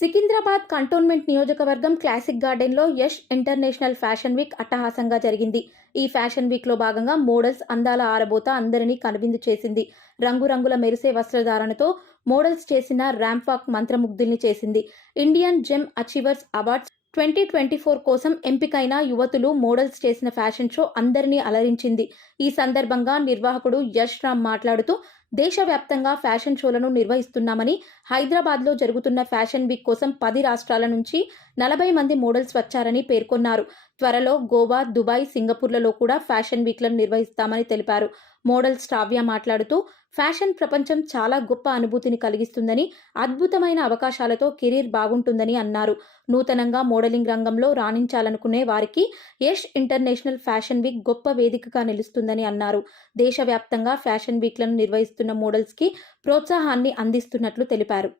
Secunderabad cantonment నియోజకవర్గం classic గార్డెన్లో Yash international fashion week అట్టహాసంగా జరిగింది. ఈ ఫ్యాషన్ వీక్లో భాగంగా మోడల్స్ అందాల ఆరబోత అందరినీ కనువిందు చేసింది. రంగురంగుల మెరిసే వస్త్రధారణతో మోడల్స్ చేసిన ర్యాంపాక్ మంత్రముగ్ధుల్ని చేసింది. Indian gem achievers awards twenty twenty four కోసం ఎంపికైన యువతులు మోడల్స్ చేసిన ఫ్యాషన్ షో అందరినీ అలరించింది. ఈ సందర్భంగా నిర్వాహకుడు యష్ రామ్ మాట్లాడుతూ దేశవ్యాప్తంగా ఫ్యాషన్ షోలను నిర్వహిస్తున్నామని హైదరాబాద్లో జరుగుతున్న ఫ్యాషన్ వీక్ కోసం పది రాష్ట్రాల నుంచి నలభై మంది మోడల్స్ వచ్చారని పేర్కొన్నారు. త్వరలో గోవా దుబాయ్ సింగపూర్లలో కూడా ఫ్యాషన్ వీక్లను నిర్వహిస్తామని తెలిపారు. మోడల్ శ్రావ్య మాట్లాడుతూ ఫ్యాషన్ ప్రపంచం చాలా గొప్ప అనుభూతిని కలిగిస్తుందని అద్భుతమైన అవకాశాలతో కెరీర్ బాగుంటుందని అన్నారు. నూతనంగా మోడలింగ్ రంగంలో రాణించాలనుకునే వారికి యష్ ఇంటర్నేషనల్ ఫ్యాషన్ వీక్ గొప్ప వేదికగా నిలుస్తుందని అన్నారు. దేశవ్యాప్తంగా ఫ్యాషన్ వీక్లను నిర్వహిస్తున్న మోడల్స్కి ప్రోత్సాహాన్ని అందిస్తున్నట్లు తెలిపారు.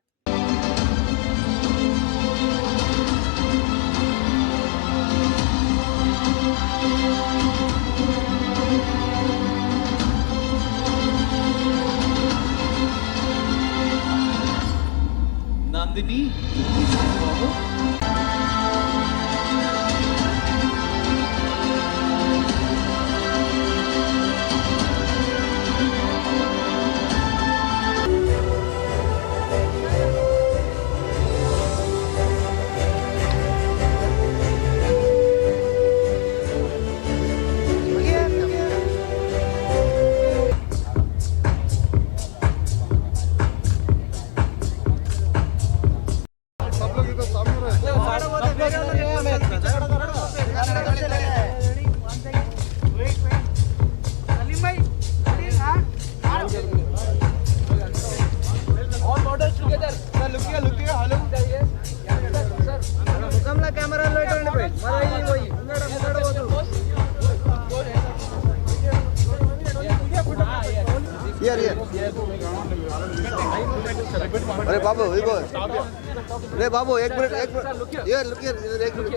నందిని अरे बाबू देखो अरे बाबू एक मिनट एक मिनट ये लुक इधर एक मिनट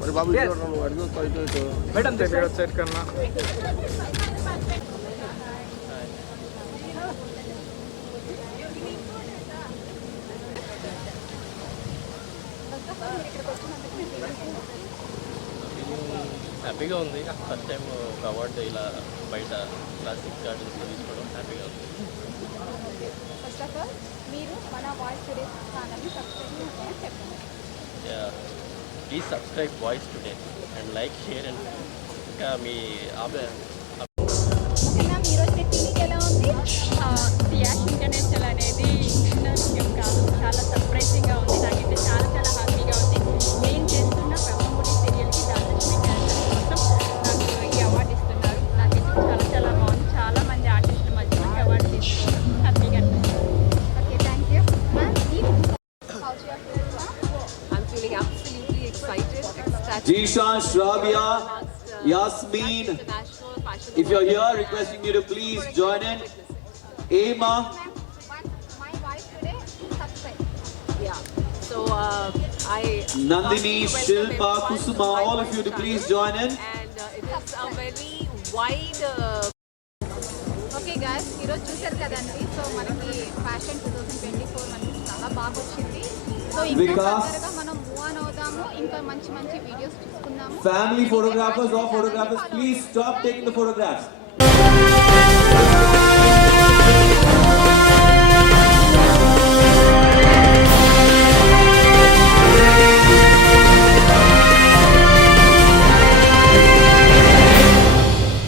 अरे बाबू इधर आ जाओ तो तो मैडम सेट करना హ్యాపీగా ఉంది. ఫస్ట్ టైం ఒక అవార్డు ఇలా బయట క్లాసిక్ గార్డెన్స్ తీసుకోవడం హ్యాపీగా ఉంది. ఫస్ట్ ఆఫ్ ఆల్ మీరు మన వాయిస్ టుడే ఛానల్ని సబ్స్క్రైబ్ చెప్పండి please subscribe voice today and like share and ఇంకా మీ ఆమె Jishan, Shravya, Yasmin. International Fashion If you're here, requesting you to please join in. Ema, ma'am my voice today subscribe Yeah. So uh, I. Nandini, welcome Shilpa, everyone to Kusuma, my all of voice you to channel. please join in. And uh, it is a very wide. Uh, okay guys ఈరోజు చూశారు కదండి so మనకి fashion two thousand twenty four మనకి చాలా బాగా వచ్చింది so ఇంకా Family photographers or photographers, please stop taking the photographs.